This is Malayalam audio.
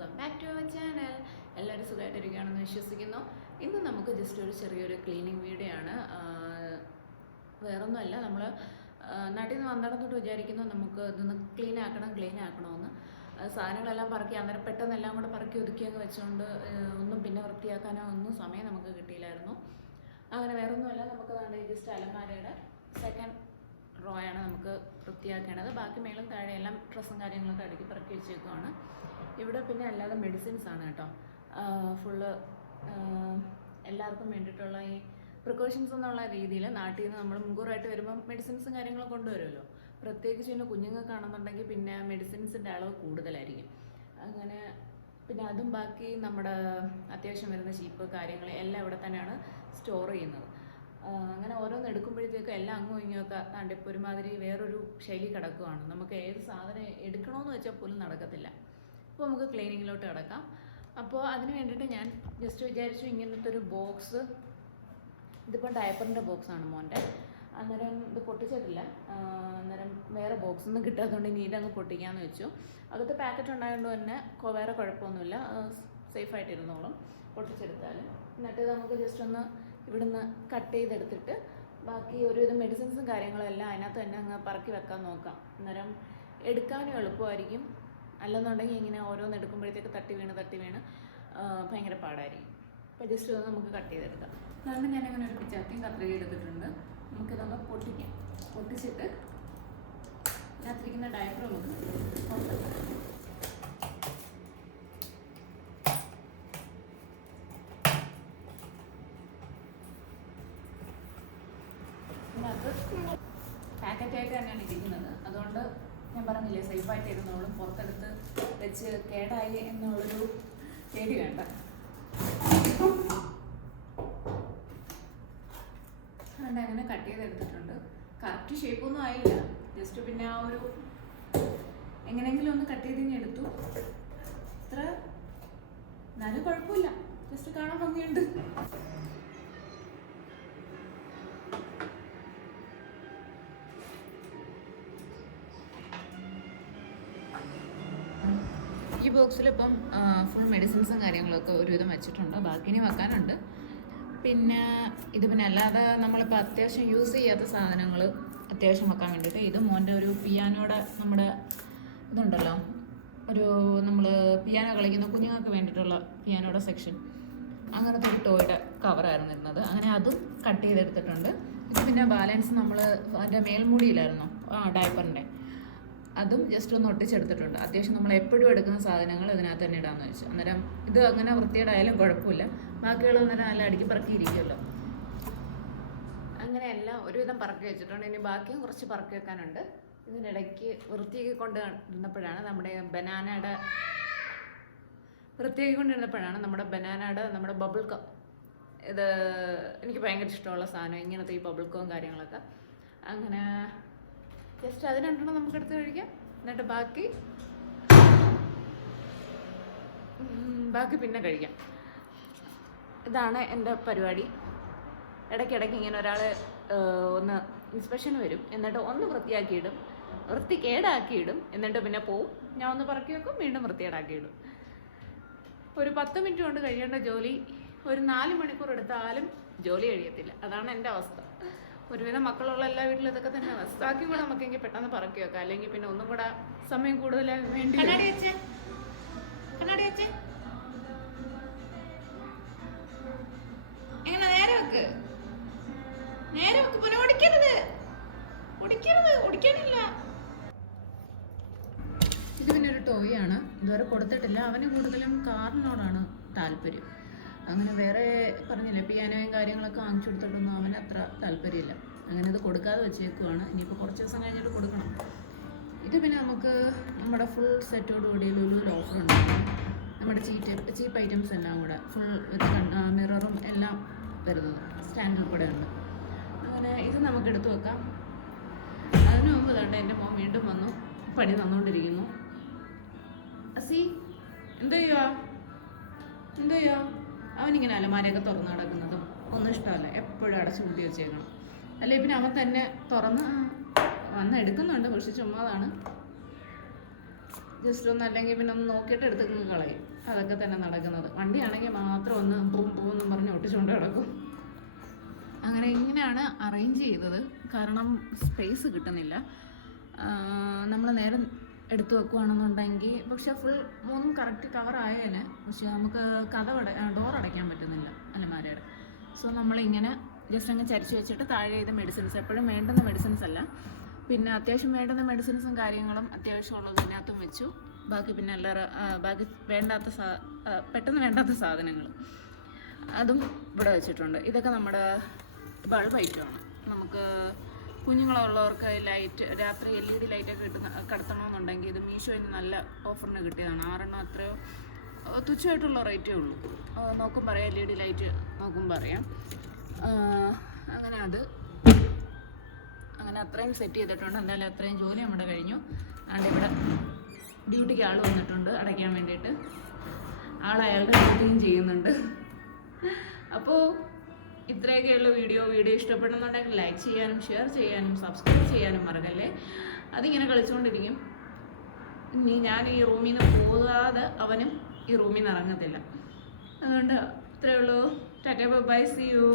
Welcome back to our channel. എല്ലാവരും സുഖമായിട്ടിരിക്കുകയാണെന്ന് വിശ്വസിക്കുന്നു. ഇന്ന് നമുക്ക് ജസ്റ്റ് ഒരു ചെറിയൊരു ക്ലീനിങ് വീഡിയോ ആണ്. വേറൊന്നുമല്ല, നമ്മൾ നാട്ടിൽ നിന്ന് വന്നിടത്തോട്ട് വിചാരിക്കുന്നു നമുക്ക് ഇതൊന്ന് ക്ലീൻ ആക്കണമെന്ന്. സാധനങ്ങളെല്ലാം പറക്കി അന്നേരം പെട്ടെന്ന് എല്ലാം കൂടെ പറക്കി ഒതുക്കി അങ്ങ് വെച്ചുകൊണ്ട് ഒന്നും പിന്നെ വൃത്തിയാക്കാനോ ഒന്നും സമയം നമുക്ക് കിട്ടിയില്ലായിരുന്നു. അങ്ങനെ വേറൊന്നുമല്ല, നമുക്ക് ജസ്റ്റ് അലമാരയുടെ സെക്കൻഡ് റോയാണ് നമുക്ക് വൃത്തിയാക്കേണ്ടത്. ബാക്കി മേളും താഴെ എല്ലാം ഡ്രസ്സും കാര്യങ്ങളൊക്കെ അടുക്കി പറക്കി വെച്ചേക്കുവാണ്. ഇവിടെ പിന്നെ അല്ലാതെ മെഡിസിൻസ് ആണ് കേട്ടോ. ഫുള്ള് എല്ലാവർക്കും വേണ്ടിയിട്ടുള്ള ഈ പ്രിക്കോഷൻസ് എന്നുള്ള രീതിയിൽ നാട്ടിൽ നിന്ന് നമ്മൾ മുൻകൂറായിട്ട് വരുമ്പം മെഡിസിൻസും കാര്യങ്ങളും കൊണ്ടുവരുമല്ലോ. പ്രത്യേകിച്ച് പിന്നെ കുഞ്ഞുങ്ങൾക്കാണെന്നുണ്ടെങ്കിൽ പിന്നെ മെഡിസിൻസിൻ്റെ അളവ് കൂടുതലായിരിക്കും. അങ്ങനെ പിന്നെ അതും ബാക്കി നമ്മുടെ അത്യാവശ്യം വരുന്ന ചീപ്പ് കാര്യങ്ങൾ എല്ലാം ഇവിടെ തന്നെയാണ് സ്റ്റോർ ചെയ്യുന്നത്. അങ്ങനെ ഓരോന്ന് എടുക്കുമ്പോഴത്തേക്കും എല്ലാം അങ്ങും ഇങ്ങുമൊക്കെ ഇപ്പോൾ ഒരുമാതിരി വേറൊരു ശൈലി കിടക്കുകയാണ്. നമുക്ക് ഏത് സാധനം എടുക്കണമെന്ന് വെച്ചാൽ പോലും നടക്കത്തില്ല. അപ്പോൾ നമുക്ക് ക്ലീനിങ്ങിലോട്ട് കിടക്കാം. അപ്പോൾ അതിന് വേണ്ടിയിട്ട് ഞാൻ ജസ്റ്റ് വിചാരിച്ചു ഇങ്ങനത്തെ ഒരു ബോക്സ്, ഇതിപ്പോൾ ഡയപ്പറിൻ്റെ ബോക്സാണ് മോൻ്റെ. അന്നേരം ഇത് പൊട്ടിച്ചിട്ടില്ല. അന്നേരം വേറെ ബോക്സൊന്നും കിട്ടാത്തതുകൊണ്ട് ഇനി ഇതങ്ങ് പൊട്ടിക്കാമെന്ന് വെച്ചു. അകത്ത് പാക്കറ്റ് ഉണ്ടായതുകൊണ്ട് തന്നെ വേറെ കുഴപ്പമൊന്നുമില്ല, സേഫായിട്ടിരുന്നോളും പൊട്ടിച്ചെടുത്താലും. എന്നിട്ട് നമുക്ക് ജസ്റ്റ് ഒന്ന് ഇവിടുന്ന് കട്ട് ചെയ്തെടുത്തിട്ട് ബാക്കി ഒരുവിധം മെഡിസിൻസും കാര്യങ്ങളും എല്ലാം അതിനകത്ത് തന്നെ അങ്ങ് പറക്കി വെക്കാൻ നോക്കാം. അന്നേരം എടുക്കാനും എളുപ്പമായിരിക്കും. അല്ലെന്നുണ്ടെങ്കിൽ ഇങ്ങനെ ഓരോന്ന് എടുക്കുമ്പോഴത്തേക്ക് തട്ടി വീണ് ഭയങ്കര പാടായിരിക്കും. അപ്പോൾ ജസ്റ്റ് ഒന്ന് നമുക്ക് കട്ട് ചെയ്തെടുക്കാം. അതുകൊണ്ട് ഞാനിങ്ങനെ ഒരു പിച്ചാത്തിയും കത്രിക എടുത്തിട്ടുണ്ട്. നമുക്കിതൊന്ന് പൊട്ടിച്ചിട്ട് ഇതിനകത്തിരിക്കുന്ന ഡയപ്പർ നമുക്ക് പുറത്തെടുക്കാം. ഇതിനകത്ത് പാക്കറ്റായിട്ട് തന്നെയാണ് ഇരിക്കുന്നത്. അതുകൊണ്ട് ഞാൻ പറഞ്ഞില്ലേ, സേഫായിട്ട് ഇരുന്നോളും. പുറത്തെടുത്ത് വെച്ച് കേടായി എന്നുള്ളൊരു പേടി വേണ്ട. അതുകൊണ്ട് അങ്ങനെ കട്ട് ചെയ്തെടുത്തിട്ടുണ്ട്. കറക്റ്റ് ഷേപ്പൊന്നും ആയില്ല, ജസ്റ്റ് പിന്നെ ആ ഒരു എങ്ങനെയെങ്കിലും ഒന്ന് കട്ട് ചെയ്ത് എടുത്തു. ഇത്ര എന്നാലും കുഴപ്പമില്ല, ജസ്റ്റ് കാണാൻ ഭംഗിയുണ്ട്. ഈ ബോക്സിൽ ഇപ്പം ഫുൾ മെഡിസിൻസും കാര്യങ്ങളൊക്കെ ഒരുവിധം വെച്ചിട്ടുണ്ട്. ബാക്കിനി വെക്കാനുണ്ട്. പിന്നെ ഇത് പിന്നെ അല്ലാതെ നമ്മളിപ്പോൾ അത്യാവശ്യം യൂസ് ചെയ്യാത്ത സാധനങ്ങൾ അത്യാവശ്യം വെക്കാൻ വേണ്ടിയിട്ട് ഇത് മോൻ്റെ ഒരു പിയാനോയുടെ നമ്മുടെ ഇതുണ്ടല്ലോ, ഒരു നമ്മൾ പിയാനോ കളിക്കുന്ന കുഞ്ഞുങ്ങൾക്ക് വേണ്ടിയിട്ടുള്ള പിയാനോയുടെ സെക്ഷൻ, അങ്ങനത്തെ ഒരു ടോയുടെ കവറായിരുന്നു ഇരുന്നത്. അങ്ങനെ അതും കട്ട് ചെയ്തെടുത്തിട്ടുണ്ട്. ഇത് പിന്നെ ബാലൻസ് നമ്മൾ അതിൻ്റെ മേൽമൂടിയിലായിരുന്നു ഡയപ്പറിൻ്റെ, അതും ജസ്റ്റ് ഒന്ന് ഒട്ടിച്ചെടുത്തിട്ടുണ്ട്. അത്യാവശ്യം നമ്മൾ എപ്പോഴും എടുക്കുന്ന സാധനങ്ങൾ ഇതിനകത്ത് തന്നെ ഇടാമെന്ന് വെച്ചു. അന്നേരം ഇത് അങ്ങനെ വൃത്തിയേടായാലും കുഴപ്പമില്ല, ബാക്കിയുള്ള അന്നേരം നല്ല അടുക്കി പറക്കിയിരിക്കുമല്ലോ. അങ്ങനെ എല്ലാം ഒരുവിധം പറക്കി വെച്ചിട്ടുണ്ട്. ഇനി ബാക്കിയും കുറച്ച് പറക്കി വെക്കാനുണ്ട്. ഇതിനിടയ്ക്ക് വൃത്തിയാക്കിക്കൊണ്ട് ഇരുന്നപ്പോഴാണ് നമ്മുടെ നമ്മുടെ ബബിൾ കം, ഇത് എനിക്ക് ഭയങ്കര ഇഷ്ടമുള്ള സാധനം, ഇങ്ങനത്തെ ഈ ബബിൾ കോം കാര്യങ്ങളൊക്കെ. അങ്ങനെ ജസ്റ്റ് അത് രണ്ടെണ്ണം നമുക്ക് എടുത്ത് കഴിക്കാം. എന്നിട്ട് ബാക്കി പിന്നെ കഴിക്കാം. ഇതാണ് എൻ്റെ പരിപാടി. ഇടയ്ക്കിടയ്ക്ക് ഇങ്ങനെ ഒരാൾ ഒന്ന് ഇൻസ്പെക്ഷന് വരും, എന്നിട്ട് ഒന്ന് വൃത്തികേടാക്കിയിടും, എന്നിട്ട് പിന്നെ പോവും. ഞാൻ ഒന്ന് പറക്കി വെക്കും, വീണ്ടും വൃത്തികേടാക്കിയിടും. ഒരു 10 മിനിറ്റ് കൊണ്ട് കഴിയേണ്ട ജോലി ഒരു 4 മണിക്കൂർ എടുത്താലും ജോലി കഴിയത്തില്ല. അതാണ് എൻ്റെ അവസ്ഥ. ഒരുവിധം മക്കളുള്ള എല്ലാ വീട്ടിലും ഇതൊക്കെ തന്നെ അവസ്ഥ. ബാക്കി കൂടെ നമുക്കെങ്കിൽ പെട്ടെന്ന് പറക്കി വെക്കാം, അല്ലെങ്കിൽ പിന്നെ ഒന്നും കൂടെ സമയം കൂടുതൽ വേണ്ടി. കണ്ണാടി വെച്ച് എങ്ങനെ നേരെ വെക്ക് പിന്നെ ഓടിക്കാനില്ല. ഇത് പിന്നെ ഒരു ടോയാണ്, ഇതുവരെ കൊടുത്തിട്ടില്ല. അവന് കൂടുതലും കാറിനോടാണ് താല്പര്യം. അങ്ങനെ വേറെ പറഞ്ഞില്ലേ, പിയാനോയും കാര്യങ്ങളൊക്കെ വാങ്ങിച്ചു കൊടുത്തിട്ടൊന്നും അവന് അത്ര താല്പര്യമില്ല. അങ്ങനെ ഇത് കൊടുക്കാതെ വെച്ചേക്കുവാണ്. ഇനിയിപ്പോൾ കുറച്ച് ദിവസം കഴിഞ്ഞിട്ട് കൊടുക്കണം. ഇത് പിന്നെ നമുക്ക് നമ്മുടെ ഫുൾ സെറ്റോടുകൂടി ലുലുവിൽ ഓഫർ ഉണ്ടാകും. നമ്മുടെ ചീപ്പ് ഐറ്റംസ് എല്ലാം കൂടെ ഫുൾ വിത്ത് മിററും എല്ലാം വരുന്നത് സ്റ്റാൻഡിൽ കൂടെ ഉണ്ട്. അങ്ങനെ ഇത് നമുക്ക് എടുത്തു വെക്കാം. അതിനു മുമ്പ് തൊട്ട് എൻ്റെ മോൻ വീണ്ടും വന്നു പണി തന്നുകൊണ്ടിരിക്കുന്നു. എന്തോ അവനിങ്ങനെ അലമാരയൊക്കെ തുറന്ന് കിടക്കുന്നതും ഒന്നും ഇഷ്ടമല്ല. എപ്പോഴും അടച്ചു കൂട്ടി വെച്ചേക്കണം. അല്ലെങ്കിൽ പിന്നെ അവൻ തന്നെ തുറന്ന് വന്ന് എടുക്കുന്നുണ്ട്, പക്ഷെ ചുമ്മാതാണ്. ജസ്റ്റ് ഒന്ന് അല്ലെങ്കിൽ പിന്നെ ഒന്ന് നോക്കിയിട്ട് എടുത്ത് കളയും. അതൊക്കെ തന്നെ നടക്കുന്നത്. വണ്ടിയാണെങ്കിൽ മാത്രം ഒന്ന് പോകുമെന്നും പറഞ്ഞ് ഒട്ടിച്ചുകൊണ്ട് കിടക്കും. അങ്ങനെ ഇങ്ങനെയാണ് അറേഞ്ച് ചെയ്തത്. കാരണം സ്പേസ് കിട്ടുന്നില്ല. നമ്മൾ നേരെ എടുത്തു വെക്കുകയാണെന്നുണ്ടെങ്കിൽ പക്ഷെ ഫുൾ മൂന്നും കറക്റ്റ് കവറായേനെ. പക്ഷെ നമുക്ക് ഡോർ അടയ്ക്കാൻ പറ്റുന്നില്ല അലമാരയുടെ. സോ നമ്മളിങ്ങനെ ജസ്റ്റ് അങ്ങ് ചരിച്ച് വെച്ചിട്ട് താഴെ ചെയ്ത മെഡിസിൻസ്, എപ്പോഴും വേണ്ടുന്ന മെഡിസിൻസ് അല്ല, പിന്നെ അത്യാവശ്യം വേണ്ടുന്ന മെഡിസിൻസും കാര്യങ്ങളും അത്യാവശ്യമുള്ളത് ഇതിനകത്തും വെച്ചു. ബാക്കി പിന്നെ ബാക്കി പെട്ടെന്ന് വേണ്ടാത്ത സാധനങ്ങൾ അതും ഇവിടെ വെച്ചിട്ടുണ്ട്. ഇതൊക്കെ നമ്മുടെ ബൾബ് ഐറ്റമാണ്. നമുക്ക് കുഞ്ഞുങ്ങളുള്ളവർക്ക് ലൈറ്റ് രാത്രി LED ലൈറ്റൊക്കെ കടത്തണമെന്നുണ്ടെങ്കിൽ ഇത് മീഷോയിൽ നിന്ന് നല്ല ഓഫറിന് കിട്ടിയതാണ്. 6 എണ്ണം അത്രയോ തുച്ഛമായിട്ടുള്ള റേറ്റേ ഉള്ളൂ. നോക്കും പറയാം, LED ലൈറ്റ് നോക്കും പറയാം. അങ്ങനെ അത്രയും സെറ്റ് ചെയ്തിട്ടുണ്ട്. എന്തായാലും അത്രയും ജോലി നമ്മുടെ കഴിഞ്ഞു. അതുകൊണ്ട് ഇവിടെ ഡ്യൂട്ടിക്ക് ആൾ വന്നിട്ടുണ്ട് അടയ്ക്കാൻ വേണ്ടിയിട്ട്. അയാളുടെ ഡ്യൂട്ടിയും ചെയ്യുന്നുണ്ട്. അപ്പോൾ ഇത്രയൊക്കെയുള്ള വീഡിയോ ഇഷ്ടപ്പെടുന്നുണ്ടെങ്കിൽ ലൈക്ക് ചെയ്യാനും ഷെയർ ചെയ്യാനും സബ്സ്ക്രൈബ് ചെയ്യാനും മറക്കല്ലേ. അതിങ്ങനെ കളിച്ചുകൊണ്ടിരിക്കും. ഇനി ഞാൻ ഈ റൂമിൽ നിന്ന് പോകാതെ അവനും ഈ റൂമിൽ നിന്ന് ഇറങ്ങത്തില്ല. അതുകൊണ്ട് ഇത്രയേ ഉള്ളൂ. Tata bye, see U.